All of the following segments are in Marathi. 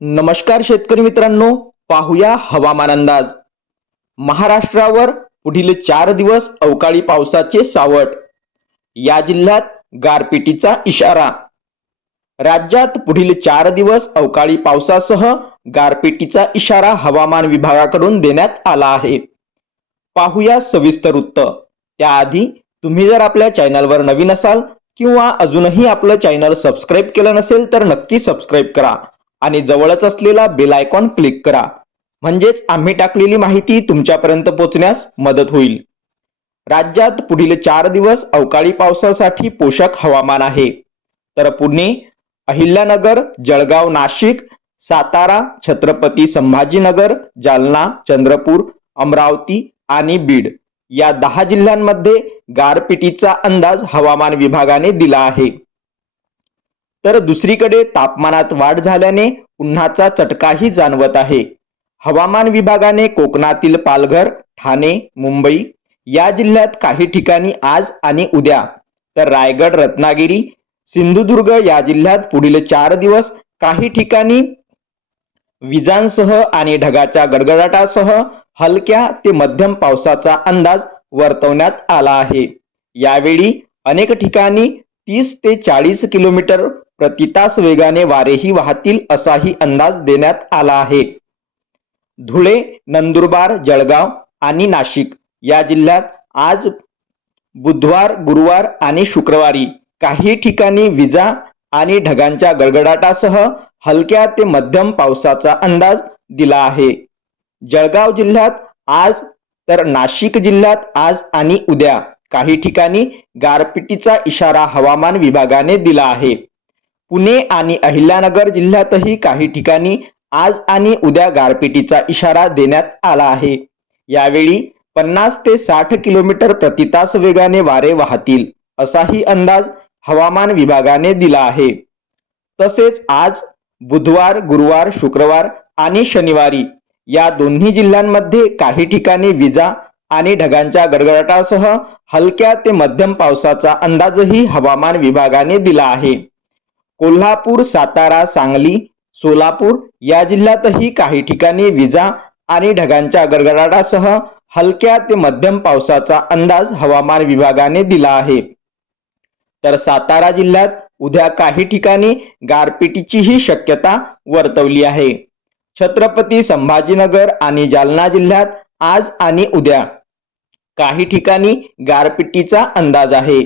नमस्कार शेतकरी मित्रांनो पाहूया हवामान अंदाज. महाराष्ट्रावर पुढील चार दिवस अवकाळी पावसाचे सावट. या जिल्ह्यात गारपिटीचा इशारा. राज्यात पुढील चार दिवस अवकाळी पावसासह गारपिटीचा इशारा हवामान विभागाकडून देण्यात आला आहे. पाहूया सविस्तर वृत्त त्याआधी तुम्ही जर आपल्या चॅनलवर नवीन असाल किंवा अजूनही आपलं चॅनल सबस्क्राईब केलं नसेल तर नक्की सबस्क्राईब करा. आणि जवळच असलेला बेल आयकॉन क्लिक करा. म्हणजेच आम्ही टाकलेली माहिती तुमच्यापर्यंत पोहोचण्यास मदत होईल. राज्यात पुढील चार दिवस अवकाळी पावसासाठी पोषक हवामान आहे. तर पुणे अहिल्यानगर जळगाव नाशिक सातारा छत्रपती संभाजीनगर जालना चंद्रपूर अमरावती आणि बीड या दहा जिल्ह्यांमध्ये गारपिटीचा अंदाज हवामान विभागाने दिला आहे. तर दुसरीकडे तापमानात वाढ झाल्याने उन्हाचा चटकाही जाणवत आहे. हवामान विभागाने कोकणातील पालघर ठाणे मुंबई या जिल्ह्यात काही ठिकाणी आज आणि उद्या तर रायगड रत्नागिरी सिंधुदुर्ग या जिल्ह्यात पुढील चार दिवस काही ठिकाणी विजांसह आणि ढगाच्या गडगडाटासह हलक्या ते मध्यम पावसाचा अंदाज वर्तवण्यात आला आहे. यावेळी अनेक ठिकाणी तीस ते चाळीस किलोमीटर प्रतितास वेगाने वारेही वाहतील असाही अंदाज देण्यात आला आहे. धुळे नंदुरबार जळगाव आणि नाशिक या जिल्ह्यात आज बुधवार गुरुवार आणि शुक्रवारी काही ठिकाणी विजा आणि ढगांच्या गडगडाटासह हलक्या ते मध्यम पावसाचा अंदाज दिला आहे. जळगाव जिल्ह्यात आज तर नाशिक जिल्ह्यात आज आणि उद्या काही ठिकाणी गारपिटीचा इशारा हवामान विभागाने दिला आहे. पुणे आणि अहिल्यानगर जिल्ह्यातही काही ठिकाणी आज आणि उद्या गारपिटीचा इशारा देण्यात आला आहे. यावेळी पन्नास ते साठ किलोमीटर प्रति तास वेगाने वारे वाहतील असाही अंदाज हवामान विभागाने दिला आहे. तसेच आज बुधवार गुरुवार शुक्रवार आणि शनिवारी या दोन्ही जिल्ह्यांमध्ये काही ठिकाणी विजा आणि ढगांच्या गडगडाटासह हलक्या ते मध्यम पावसाचा अंदाजही हवामान विभागाने दिला आहे. कोल्हापूर सातारा सांगली सोलापूर या जिल्ह्यातही काही ठिकाणी विजा आणि ढगांच्या गडगडाटासह हलक्या ते मध्यम पावसाचा अंदाज हवामान विभागाने दिला आहे. तर सातारा जिल्ह्यात उद्या काही ठिकाणी गारपिटीचीही शक्यता वर्तवली आहे. छत्रपती संभाजीनगर आणि जालना जिल्ह्यात आज आणि उद्या काही ठिकाणी गारपिटीचा अंदाज आहे.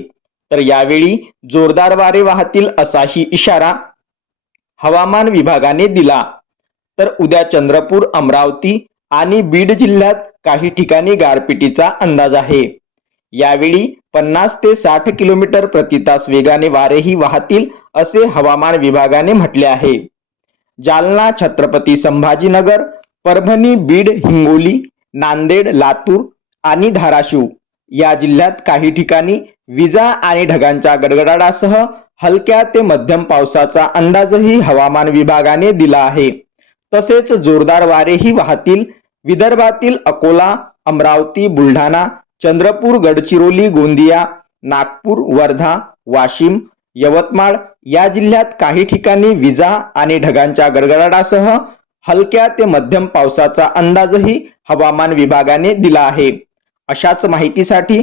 तर यावेळी जोरदार वारे वाहतील असाही इशारा हवामान विभागाने दिला. तर उद्या चंद्रपूर अमरावती आणि बीड जिल्ह्यात काही ठिकाणी गारपिटीचा अंदाज आहे. यावेळी पन्नास ते साठ किलोमीटर प्रति तास वेगाने वारेही वाहतील असे हवामान विभागाने म्हटले आहे. जालना छत्रपती संभाजीनगर परभणी बीड हिंगोली नांदेड लातूर आणि धाराशिव या जिल्ह्यात काही ठिकाणी विजा आणि ढगांच्या गडगडाटासह हलक्या ते मध्यम पावसाचा अंदाजही हवामान विभागाने दिला आहे. तसेच जोरदार वारेही वाहतील. विदर्भातील अकोला अमरावती बुलढाणा चंद्रपूर गडचिरोली गोंदिया नागपूर वर्धा वाशिम यवतमाळ या जिल्ह्यात काही ठिकाणी विजा आणि ढगांच्या गडगडाटासह हलक्या ते मध्यम पावसाचा अंदाजही हवामान विभागाने दिला आहे. अशाच माहितीसाठी